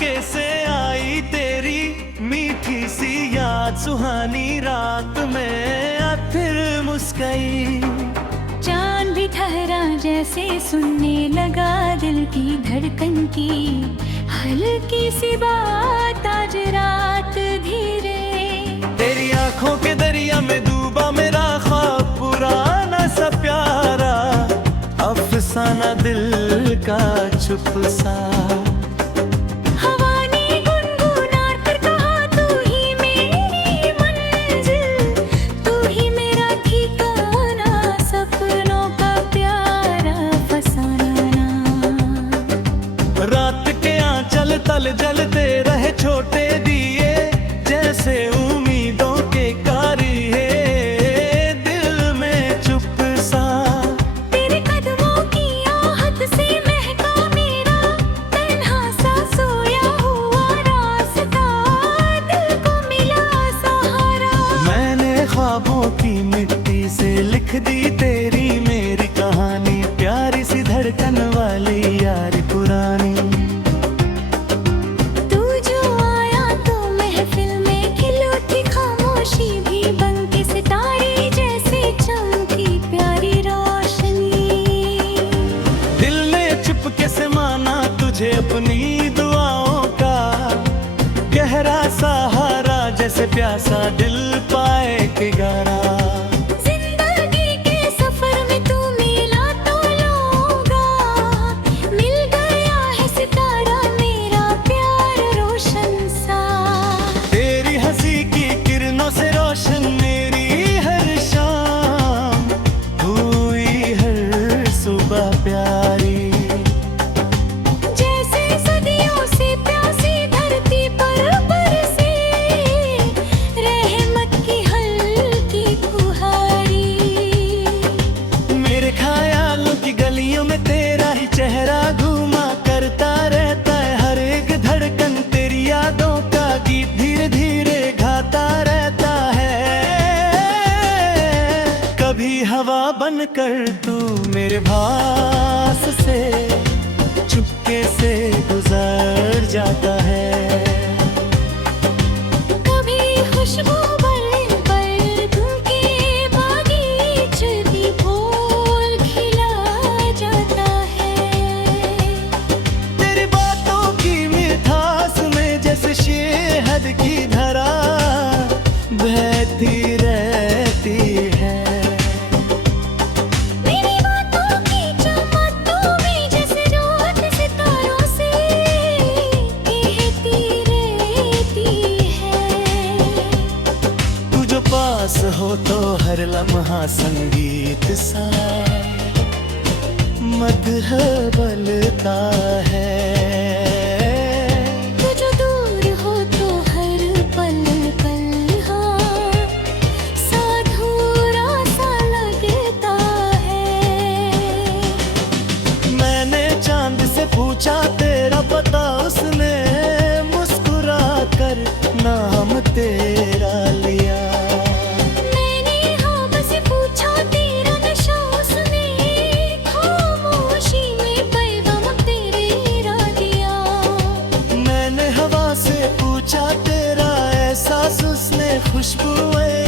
चुपके से आई तेरी मीठी सी याद, सुहानी रात में फिर मुस्काई। चांद भी ठहरा जैसे सुनने लगा दिल की धड़कन की हल्की सी बात, आज रात धीरे। तेरी आंखों के दरिया में डूबा मेरा ख्वाब, पुराना सा प्यारा अफसाना दिल का चुप सा। तल जलते रहे छोटे दिए जैसे उम्मीदों के कारिये, दिल में चुप सा। तेरे कदमों की आहट से महका मेरा तन्हा सा सोया हुआ रास्ता, दिल को मिला सहारा। मैंने ख्वाबों की मिट्टी से लिख दी तेरी मेरी कहानी, प्यारी सी धड़कन वाली यारी पुरानी। अपनी दुआओं का गहरा सहारा, जैसे प्यासा दिल पाए के गारा। जिंदगी के सफर में तू मिला तो लूंगा, मिल गया है सितारा मेरा प्यार रोशन सा। तेरी हंसी की किरणों से रोशन मेरी हर शाम, हुई हर सुबह प्यारी। गलियों में तेरा ही चेहरा घूमा करता रहता है, हर एक धड़कन तेरी यादों का गीत धीरे धीरे गाता रहता है। कभी हवा बनकर तू मेरे पास से चुपके से गुजर जाता है। कभी खुशबू की धरा बहती रहती है। मेरी बातों की चमक तू भी जैसे रात सितारों से कहती रहती है। तू जो पास हो तो हर लम्हा संगीत सा मधुर बनता है। पूछा तेरा पता उसने मुस्कुरा कर नाम तेरा लिया। मैंने हाँ बस पूछा तेरा नशा उसने खामोशी में पैगाम तेरा दिया। मैंने हवा से पूछा तेरा एहसास उसने खुशबुएं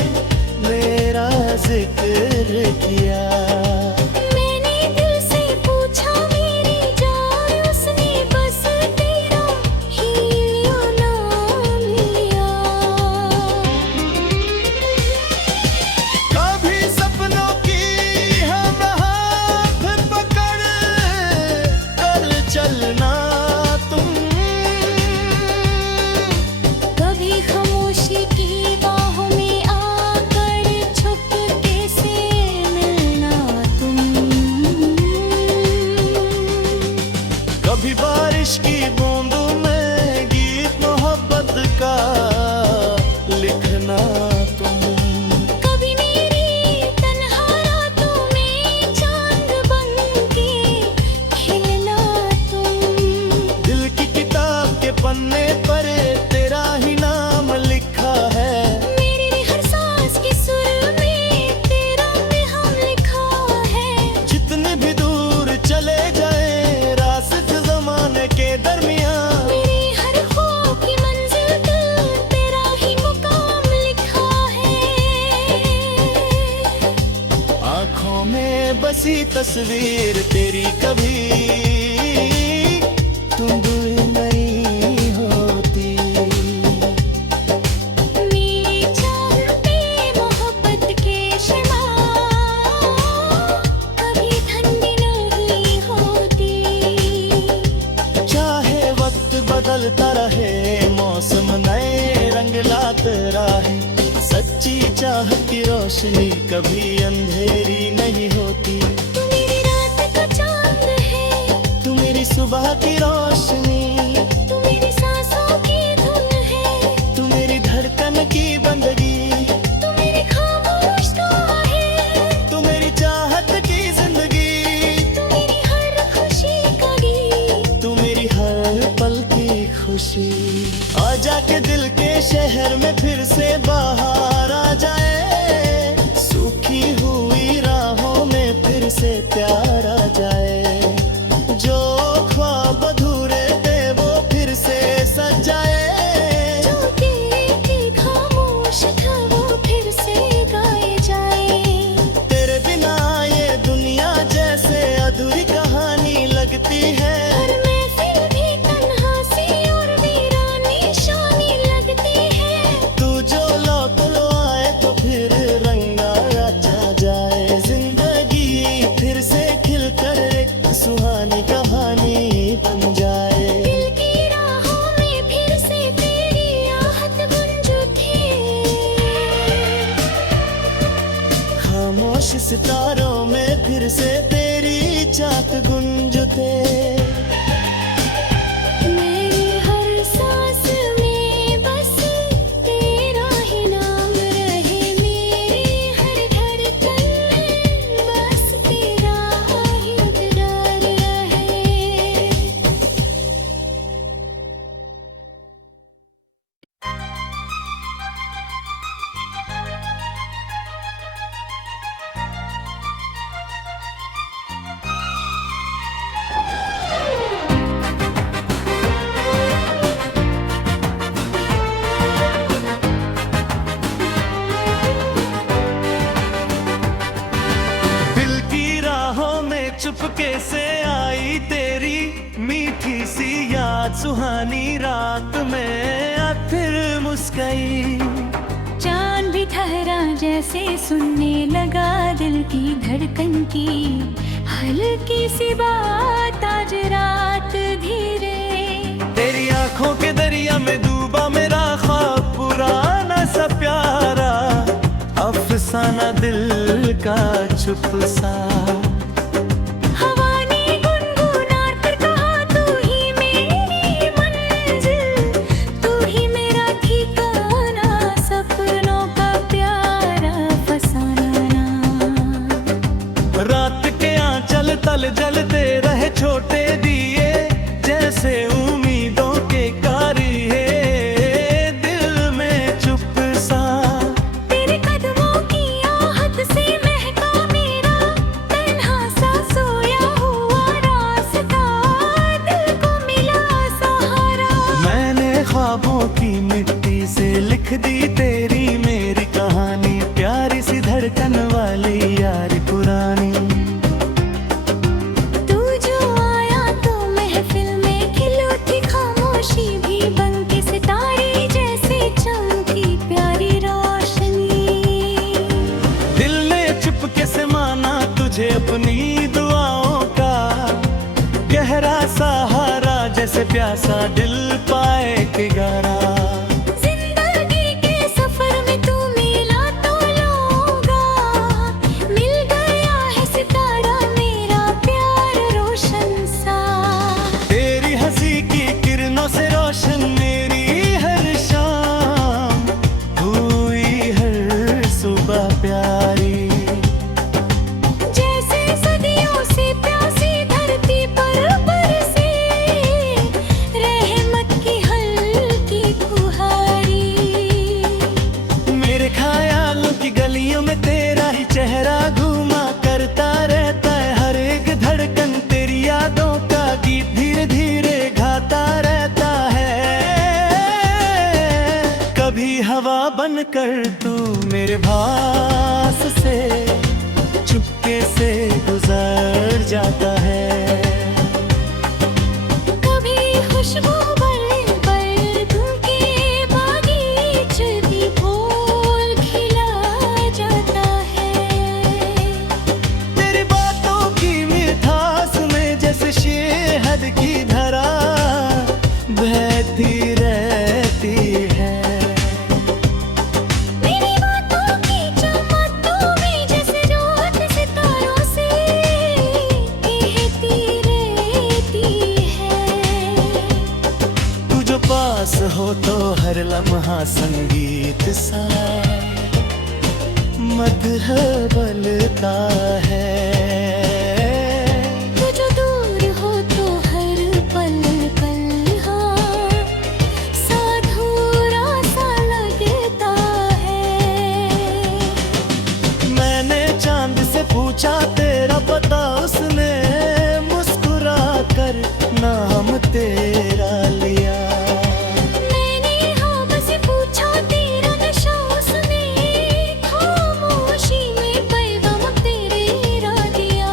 मेरा जिक्र किया। खामोशी की बाहों में आकर छुपके से मिलना में बसी तस्वीर तेरी, कभी तुम दूर नहीं होती। मेरी चाह पे मोहब्बत के शिमा कभी ठंडी नहीं होती। चाहे वक्त बदलता रहे, मौसम नए रंग लाता रहे, सच्ची चाह की रोशनी कभी अंधेरी नहीं होती। तू मेरी रात का चांद है, तू मेरी सुबह की रोशनी, तू मेरी सांसों की धुन है, तू मेरी धड़कन की बंदगी, तू मेरी खामोश दुआ है, तू मेरी चाहत की जिंदगी, तू मेरी हर खुशी का गीत, तू मेरी हर पल की खुशी। आजा के दिल के शहर में फिर से बाहर आ जाए, सूखी हुई राहों में फिर से प्यार आ जाए, जो ख्वाब अधूरे थे वो फिर से सज जाए, जो तेरी खामोश था वो फिर से गाए जाए। तेरे बिना ये दुनिया जैसे अधूरी कहानी लगती है, हर महफिल भी तन्हा सी और वीरानी शानी लगती है। तू जो लौट लो आए तो फिर रंगा रचा जाए, जिंदगी फिर से खिलकर एक सुहानी कहानी बन जाए। दिल की राहों में फिर से तेरी आहट गूंज उठे, खामोश सितारों में फिर से तेरी चाहत गुंज उठे। मेरी हर सांस में बस तेरा ही नाम रहे, मेरी हर धड़कन में बस तेरा ही इकरार रहे। दिल की राहों में चुपके से आई तेरी मीठी सी याद, सुहानी रात में अब फिर मुस्काई। चांद भी ठहरा जैसे सुनने लगा दिल की धड़कन की, हल्की सी बात आज रात धीरे। तेरी आंखों के दरिया में डूबा मेरा ख्वाब पुराना सा प्यारा, अफसाना दिल का चुप सा। हवा ने गुनगुना कर कहा तू ही मेरी मंजिल, तू ही मेरा ठिकाना, सपनों का प्यारा फसाना। रात के आंचल तल जलते रहे छोटे दिए, जैसे उम्मीदों के कारिये दिल में चुप सा। तेरे कदमों की आहट से महका मेरा तन्हा सा सोया हुआ रास्ता, दिल को मिला सहारा। मैंने ख्वाबों की मिट्टी से लिख दी तेरी मेरी कहानी, प्यारी सी धड़कन वाली यारी पुरानी। तू जो आया तो महफिल में खिल उठी खामोशी भी, बन के सितारे जैसे चमकी प्यारी रोशनी। दिल ने चुपके से माना तुझे अपनी दुआओं का, गहरा सहारा जैसे प्यासा दिल पाए के गारा। जिंदगी के सफर में तू मिला तो लूंगा, मिल गया है सितारा मेरा प्यार रोशन सा। तेरी हंसी की किरणों से रोशन मेरी हर शाम, हुई हर सुबह प्यारी। जैसे सदियों से प्यासी धरती पर बरसे रहमत की हल्की फुहारी। मेरे ख्यालों की गलियों में तेरा ही चेहरा घूमा करता रहता है, हर एक धड़कन तेरी यादों का गीत धीरे धीरे गाता रहता है। कभी हवा बनकर तू मेरे भास से चुपके से बलता है। तू जो दूर हो तो हर पल पल हाँ साधुरा सा लगता है। मैंने चांद से पूछा तेरा पता, उसने मुस्कुरा कर नाम तेरा लिया। मैंने हाँ बस पूछा तेरा नशा, उसने खामोशी में पैगाम तेरा दिया।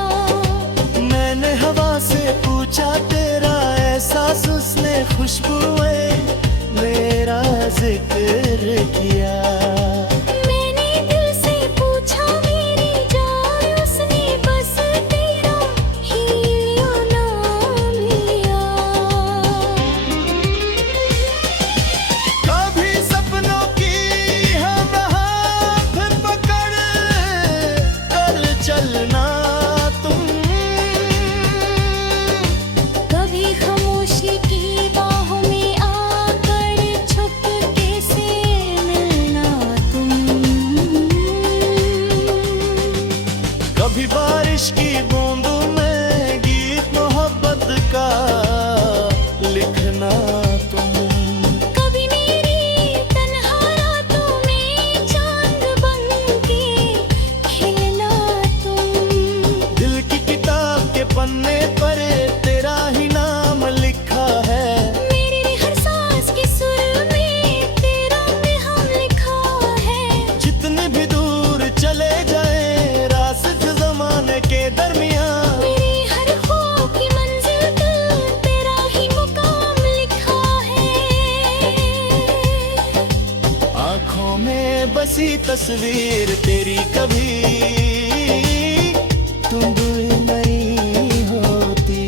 मैंने हवा से पूछा तेरा एहसास, उसने खुशबुएं मेरा जिक्र किया। मैंने दिल से पूछा मेरी जान, उसने बस तेरा ही नाम लिया। कभी सपनों की हम हाथ पकड़ कर चलना तुम, कभी खामोशी की बाहों में आकर छुपके से मिलना तुम। कभी बारिश की बूंदों में गीत मोहब्बत का लिखना तुम। कभी मेरी तन्हा रातों में चांद बनके खिलना तुम। दिल की किताब के पन्ने पर तेरा ही नाम लिखा है। मेरी हर सांस के सुर में तेरा नाम लिखा है। जितने भी दूर चले जाए रास्ते जमाने के दरमियान, मेरी हर ख्वाब की मंजिल तक तेरा ही मुकाम लिखा है। आँखों में बसी तस्वीर तेरी कभी तुम दूर नहीं होती।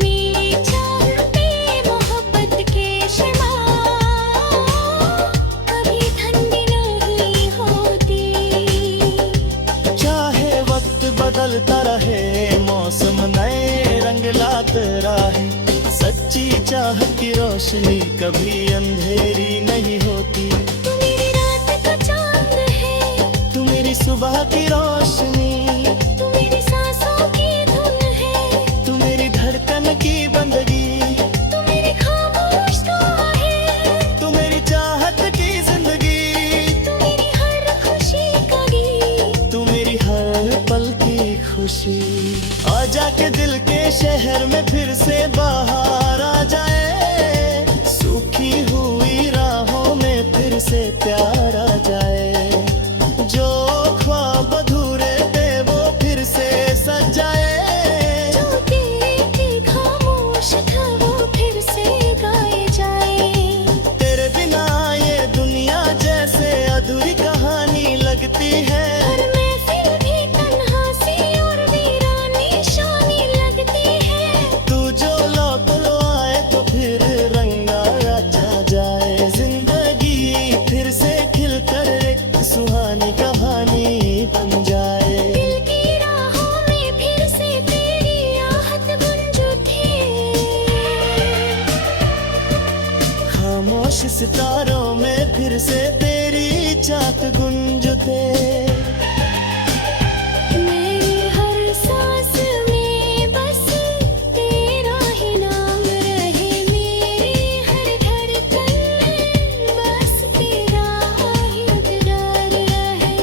मेरी चाहते मोहब्बत के शमा कभी ठंडी नहीं होती। चाहे वक्त बदलता रहे, मौसम नए रंग लाता रहे, सच्ची चाहत की रोशनी कभी अंधेरी नहीं होती। तू मेरी रात का चांद है, तू मेरी सुबह की रोशनी, तू मेरी सांसों की धुन है। तू मेरी धड़कन की बंदगी, तू मेरी खामोश दुआ है। तू मेरी चाहत की जिंदगी, तू मेरी हर खुशी का गीत। तू मेरी हर पल की खुशी। आजा के दिल के शहर में फिर से बाहर आ जाए, सूखी हुई राहों में फिर से प्यार आ जाए। जो ख्वाब अधूरे थे वो फिर से सज जाए। जो तेरे के खामोश था वो फिर से गाए जाए। तेरे बिना ये दुनिया जैसे अधूरी कहानी लगती है। हर महफिल भी तन्हा सी और वीरानी शानी लगती है। तू जो लौट लो आए तो फिर रंगा अच्छा जाए। जिंदगी फिर से खिलकर एक सुहानी कहानी बन जाए। दिल की राहों में फिर से तेरी आहट गूंज उठे। खामोश सितारों में फिर से तेरी चाहत गुंजते। मेरी हर सांस में बस तेरा ही नाम रहे। मेरी हर धड़कन में बस तेरा ही इकरार रहे।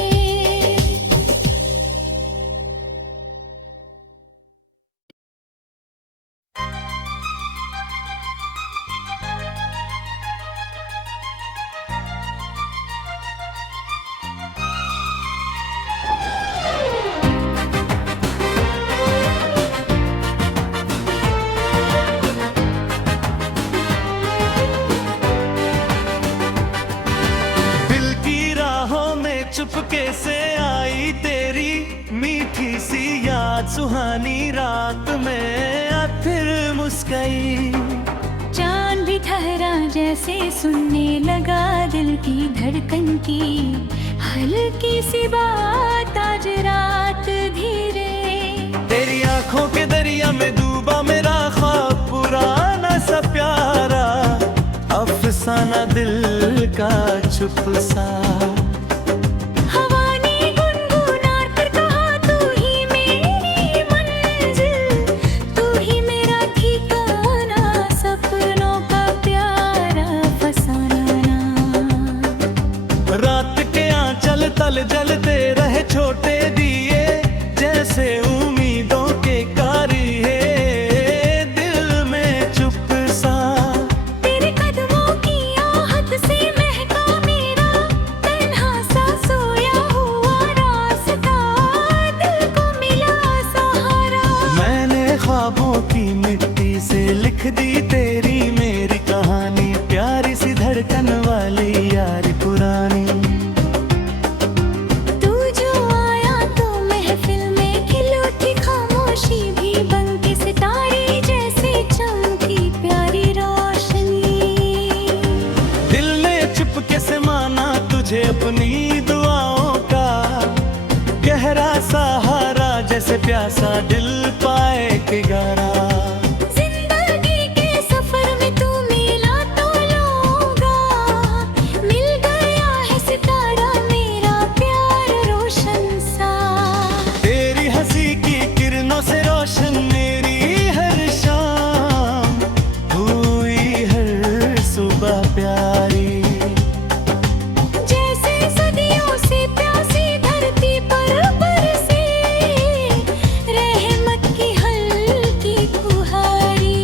दिल की राहों में चुपके से आई तेरी मीठी सी याद, सुहानी रात में अब फिर मुस्काई। चांद भी ठहरा जैसे सुनने लगा दिल की धड़कन की हल्की सी बात आज रात धीरे। तेरी आंखों के दरिया में डूबा मेरा ख्वाब पुराना सा प्यारा, अफसाना दिल का चुप सा। जलते रहे छोटे दिए, जैसे उम्मीदों के कारिये, दिल में चुप सा। तेरे कदमों की आहट से महका मेरा तन्हा सा सोया हुआ रास्ता, दिल को मिला सहारा। मैंने ख्वाबों की मिट्टी से लिख दी तेरी मेरी कहानी, प्यारी सी धड़कन वाली यारी पुरानी। तू जो आया तो महफिल में खिल उठी खामोशी भी, बन के सितारे जैसे चमकी प्यारी रोशनी। दिल ने चुपके से माना तुझे अपनी दुआओं का, गहरा सहारा जैसे प्यासा दिल पाए के गारा। जिंदगी के सफर में तू मिला तो लूंगा, मिल गया है सितारा मेरा प्यार रोशन सा। तेरी हंसी की किरणों से रोशन मेरी हर शाम, हुई हर सुबह प्यारी। जैसे सदियों से प्यासी धरती पर बरसे रहमत की हल्की फुहारी।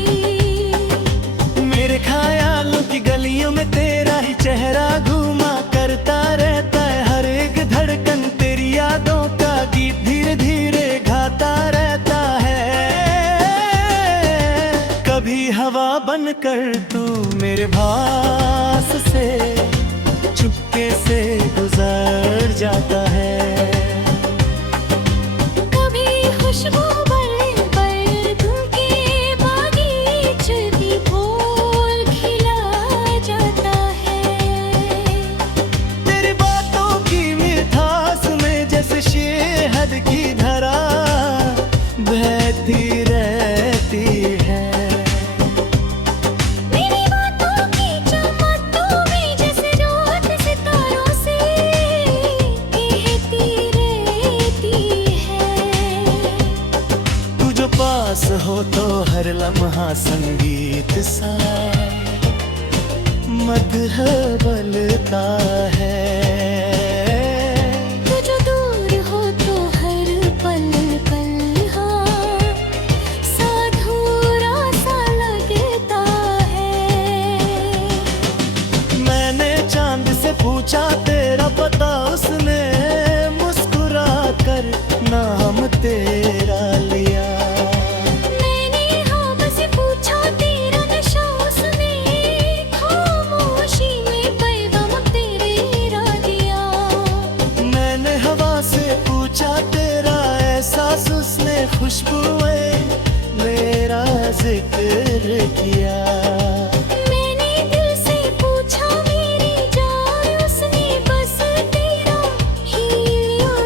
मेरे ख्यालों की गलियों में तेरा ही चेहरा घूमा करता रहता है, हर एक धड़कन तेरी यादों का गीत धीरे धीरे गाता रहता है। कभी हवा बनकर तू मेरे पास से चुपके से गुजर जाता है। कभी खुशबू बन पर धुन के बागीचे भी फूल खिला जाता है। तेरी बातों की मिठास में जैसे शहद की धारा बहती रहती है। मेरी बातों की चमक तू भी जैसे जोत सितारों से कहती रहती है। तू जो पास हो तो हर लम्हा संगीत सा मधुर बलता है। तू जो दूर हो तो हर पल पल हाँ साधुरा सा लगता है। मैंने चांद से पूछा तेरा पता, उसने मुस्कुरा कर नाम तेरा लिया। मैंने हाँ बस पूछा तेरा नशा, उसने खामोशी में पैगाम तेरा दिया। मैंने हवा से पूछा तेरा एहसास, उसने खुशबुएं मेरा जिक्र किया। मैंने दिल से पूछा मेरी जान, उसने बस तेरा ही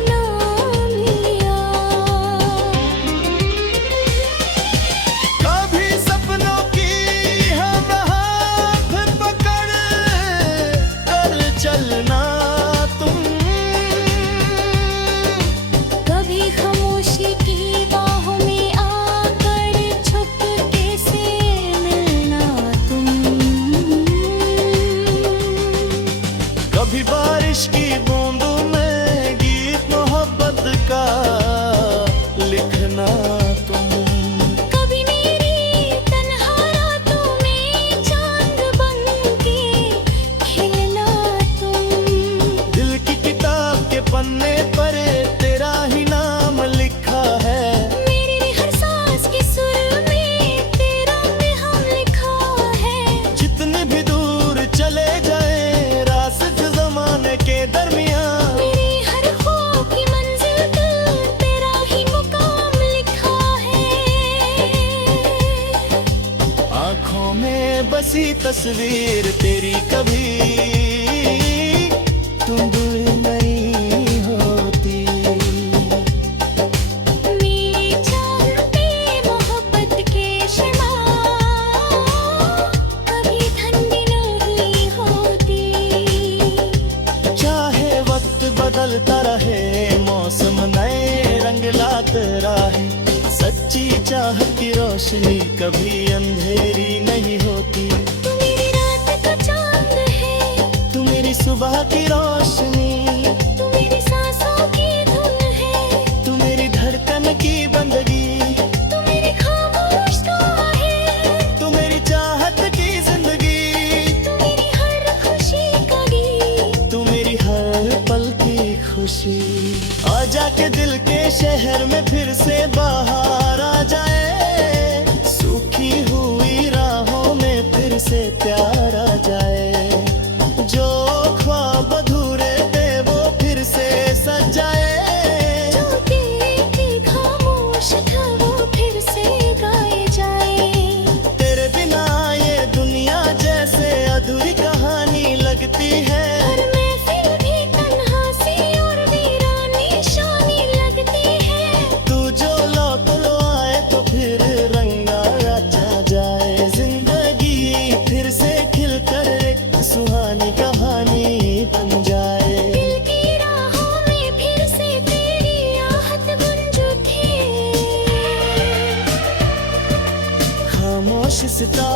नाम लिया। कभी सपनों की हम हाथ पकड़ कर चलना तुम, कभी खामोशी की बाहों में आकर छुपके से मिलना तुम। कभी बारिश की बूंदों में गीत मोहब्बत का लिखना तुम। कभी मेरी तन्हा रातों में चांद बनके खिलना तुम। दिल की किताब के पन्ने पर तेरा ही नाम लिखा है। मेरी हर सांस के सुर में तेरा नाम लिखा है। जितने भी दूर चले जाए रास्ते जमाने के दरमियान, मेरी हर ख्वाब की मंजिल तक तेरा ही मुकाम लिखा है। आँखों में बसी तस्वीर तेरी कभी तुम दूर नहीं होती। मेरी चाह पे मोहब्बत के शमा कभी ठंडी नहीं होती। चाहे वक्त बदलता रहे, मौसम नए रंग लाता रहे, सच्ची चाहत की रोशनी कभी अंधेरी नहीं होती। तू मेरी रात का चांद है, तू मेरी सुबह की रोशनी, तू मेरी सांस आजा के दिल के शहर में फिर से बाहर आ जाए, सूखी हुई राहों में फिर से प्यार आ जाए। जो ख्वाब अधूरे थे वो फिर से सज जाए, जो दिल की खामोश था वो फिर से गाए जाए। तेरे बिना ये दुनिया जैसे अधूरी कहानी लगती है, और महफिल भी तन्हा सी और वीरानी शानी लगती है। तू जो लौट लो आए तो फिर रंगा रचा जाए। जिंदगी फिर से खिलकर एक सुहानी कहानी बन जाए। दिल की राहों में फिर से तेरी आहट गूंज उठे। खामोश सितारे